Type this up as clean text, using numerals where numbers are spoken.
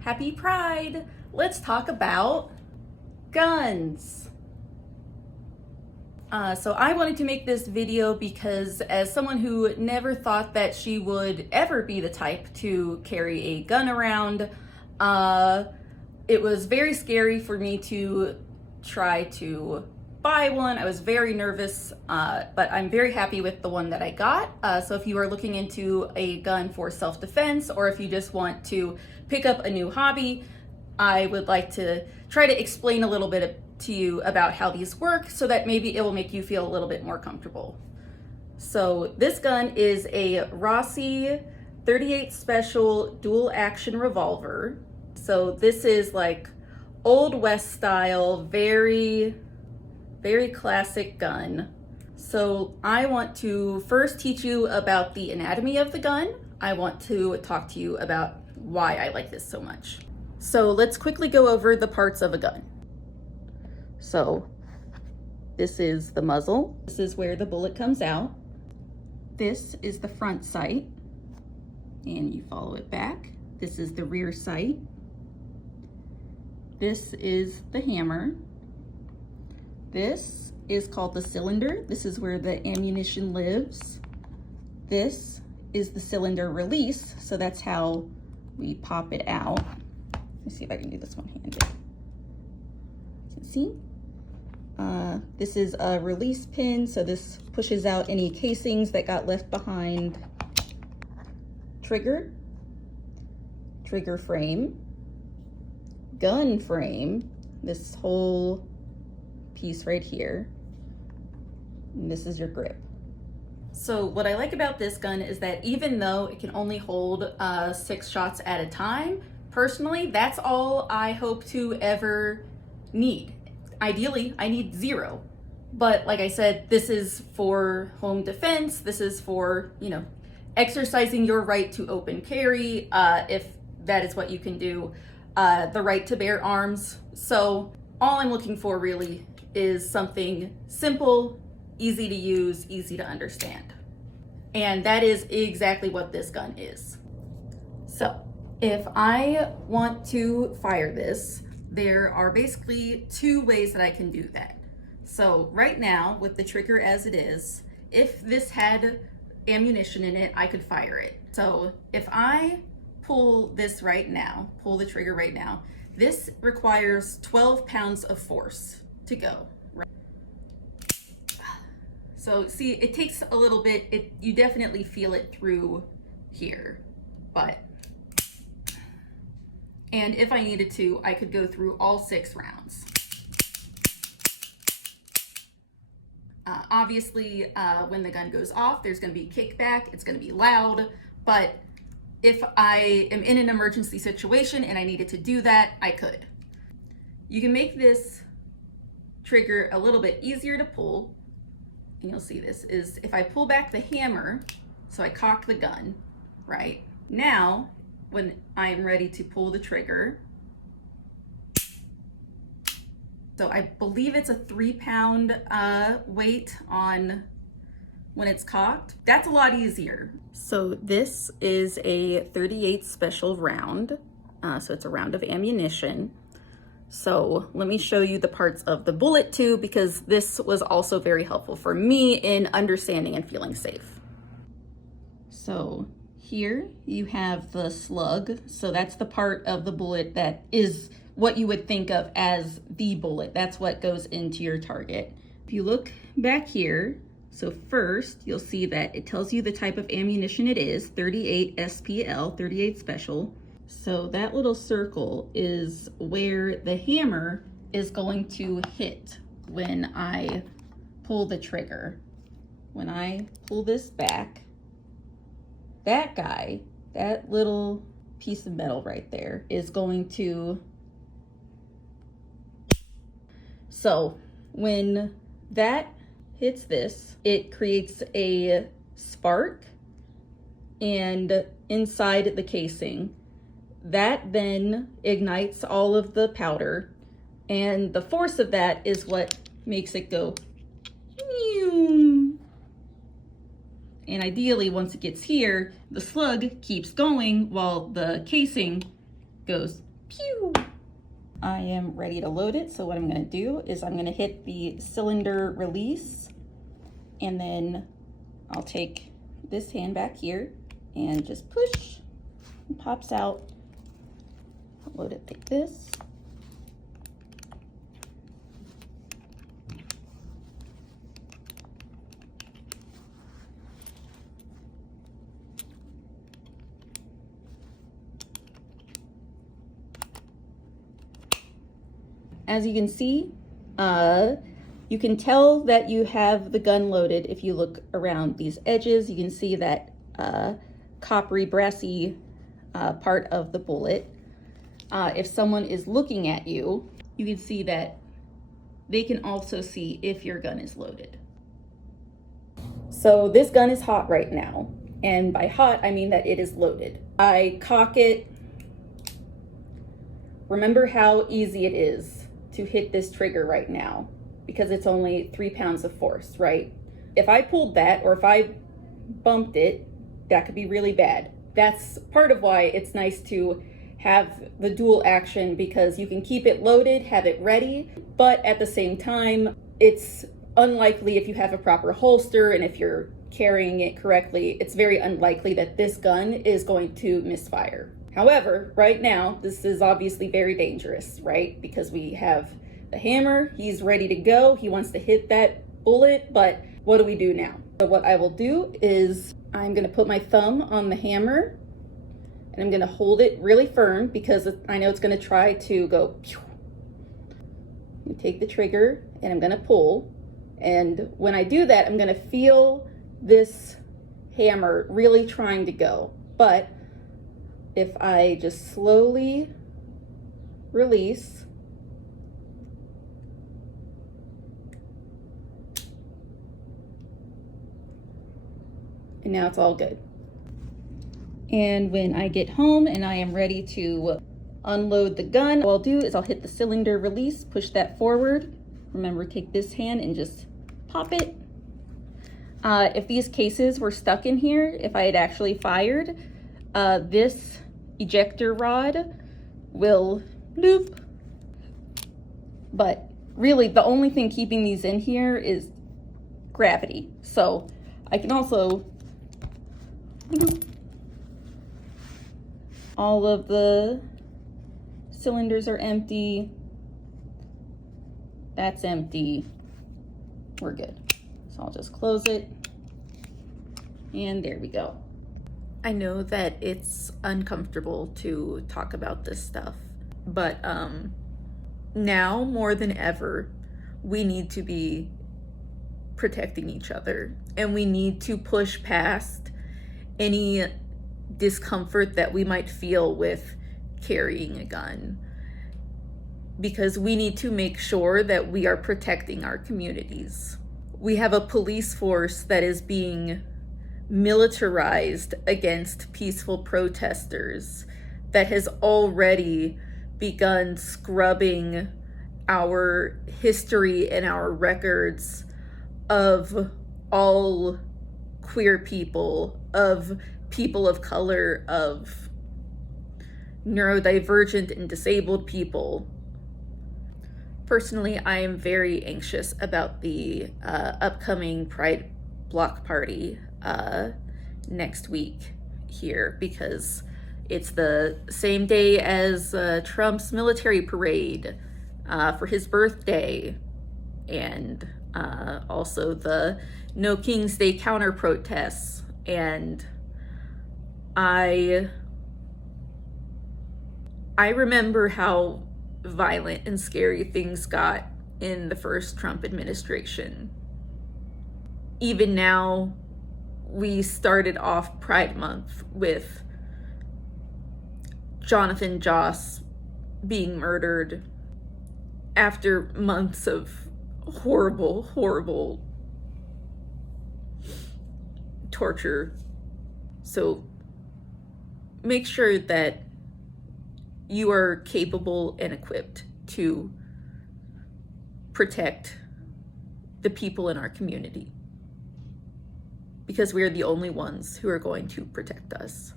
Happy Pride! Let's talk about guns. So I wanted to make this video because as someone who never thought that she would ever be the type to carry a gun around, it was very scary for me to try to buy one. I was very nervous, but I'm very happy with the one that I got. So if you are looking into a gun for self-defense, or if you just want to pick up a new hobby, I would like to try to explain a little bit to you about how these work so that maybe it will make you feel a little bit more comfortable. So this gun is a Rossi 38 Special dual action revolver. So this is like Old West style, very classic gun. So I want to first teach you about the anatomy of the gun. I want to talk to you about why I like this so much. So let's quickly go over the parts of a gun. So this is the muzzle. This is where the bullet comes out. This is the front sight, and you follow it back. This is the rear sight. This is the hammer. This is called the cylinder. This is where the ammunition lives. This is the cylinder release, so that's how we pop it out. Let's see if I can do this one-handed. You can see. This is a release pin, so this pushes out any casings that got left behind. Trigger frame, gun frame, this whole piece right here, and this is your grip. So what I like about this gun is that even though it can only hold 6 shots at a time, personally, that's all I hope to ever need. Ideally, I need 0. But like I said, this is for home defense. This is for, exercising your right to open carry, if that is what you can do, the right to bear arms. So all I'm looking for really is something simple, easy to use, easy to understand. And that is exactly what this gun is. So if I want to fire this, there are basically 2 ways that I can do that. So right now, with the trigger as it is, if this had ammunition in it, I could fire it. So if I pull this right now, pull the trigger right now, this requires 12 pounds of force to go. Right? So see, it takes a little bit, you definitely feel it through here, and if I needed to, I could go through all 6 rounds. Obviously, when the gun goes off, there's gonna be kickback, it's gonna be loud, but if I am in an emergency situation and I needed to do that, I could. You can make this trigger a little bit easier to pull, and you'll see this is if I pull back the hammer, so I cock the gun, right? Now, when I'm ready to pull the trigger, so I believe it's a 3-pound weight on when it's cocked. That's a lot easier. So this is a 38 special round. So it's a round of ammunition. So let me show you the parts of the bullet too, because this was also very helpful for me in understanding and feeling safe. So here you have the slug. So that's the part of the bullet that is what you would think of as the bullet. That's what goes into your target. If you look back here, so first you'll see that it tells you the type of ammunition it is, 38 SPL, 38 special. So that little circle is where the hammer is going to hit when I pull the trigger. When I pull this back, that guy, that little piece of metal right there is going to, so when that hits this, it creates a spark, and inside the casing, that then ignites all of the powder, and the force of that is what makes it go. And ideally, once it gets here, the slug keeps going while the casing goes Pew! I am ready to load it, so what I'm going to do is I'm going to hit the cylinder release, and then I'll take this hand back here and just push. It pops out. I'll load it like this. As you can see, you can tell that you have the gun loaded if you look around these edges. You can see that coppery, brassy part of the bullet. If someone is looking at you, you can see that they can also see if your gun is loaded. So this gun is hot right now. And by hot, I mean that it is loaded. I cock it. Remember how easy it is to hit this trigger right now, because it's only 3 pounds of force, right? If I pulled that, or if I bumped it, that could be really bad. That's part of why it's nice to have the dual action, because you can keep it loaded, have it ready, but at the same time, it's unlikely, if you have a proper holster and if you're carrying it correctly, it's very unlikely that this gun is going to misfire. However, right now, this is obviously very dangerous, right? Because we have the hammer, he's ready to go, he wants to hit that bullet, but what do we do now? So what I will do is I'm gonna put my thumb on the hammer and I'm gonna hold it really firm, because I know it's gonna try to go pew. You take the trigger and I'm gonna pull, and when I do that, I'm gonna feel this hammer really trying to go, but if I just slowly release, and now it's all good. And when I get home and I am ready to unload the gun, what I'll do is I'll hit the cylinder release, push that forward. Remember, take this hand and just pop it. If these cases were stuck in here, if I had actually fired, this ejector rod will loop. But really, the only thing keeping these in here is gravity. So I can also, all of the cylinders are empty. That's empty. We're good. So I'll just close it. And there we go. I know that it's uncomfortable to talk about this stuff, but now more than ever, we need to be protecting each other, and we need to push past any discomfort that we might feel with carrying a gun, because we need to make sure that we are protecting our communities. We have a police force that is being militarized against peaceful protesters, that has already begun scrubbing our history and our records of all queer people, of people of color, of neurodivergent and disabled people. Personally, I am very anxious about the upcoming Pride block party next week here, because it's the same day as Trump's military parade for his birthday, and also the No King's Day counter protests. And I remember how violent and scary things got in the first Trump administration. Even now, we started off Pride Month with Jonathan Joss being murdered after months of horrible, horrible torture. So make sure that you are capable and equipped to protect the people in our community, because we are the only ones who are going to protect us.